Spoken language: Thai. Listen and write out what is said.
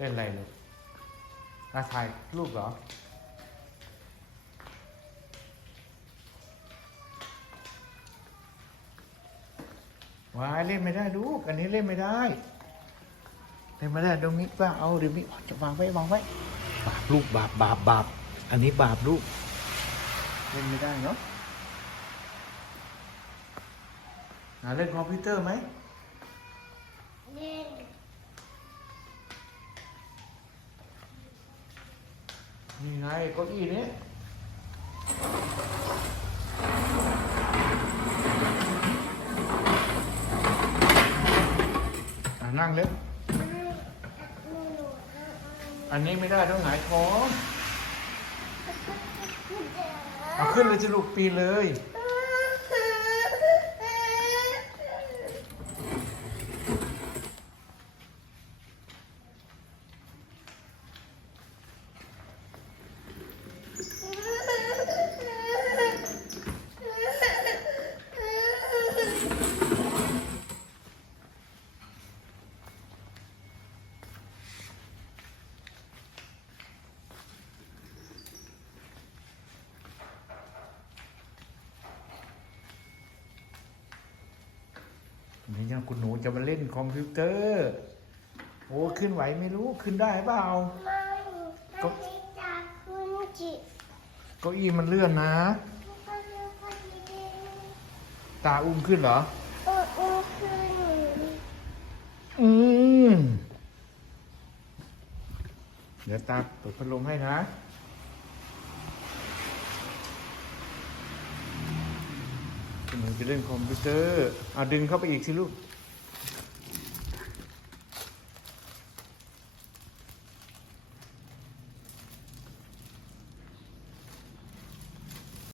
เล่นอะไรลูกอาถ่ายรูปเหรอวายเล่นไม่ได้ลูก อันนี้เล่นไม่ได้ เล่นไม่ได้ตรงนี้ป้าเอาเดี๋ยวนี้จะวางไว้วางไว้ บาปลูกบาปบาปบาปอันนี้บาปลูก เล่นไม่ได้เนาะหาเล่นคอมพิวเตอร์ไหม เล่น นี่ไงเก้าอี้นี้อะนั่งเลยไม่หนูหนูอันนี้ไม่ได้ต้องหงายท้อง เอาขึ้นเลยจะลูกปีเลย นี่ยังคุณหนูจะมาเล่นคอมพิวเตอร์ โอ้ขึ้นไหวไม่รู้ขึ้นได้เปล่าไม่ไม่ได้จากคุณจิเก้าอี้มันเลื่อนนะก็เรียกว่าดีเด่นตาอุ้มขึ้นเหรอโอ้โอ้คือหนูอืมเดี๋ยวตาเปิดพัดลมให้นะคุณ หนูจะเล่นคอมพิวเตอร์เอาดึงเข้าไปอีกสิลูก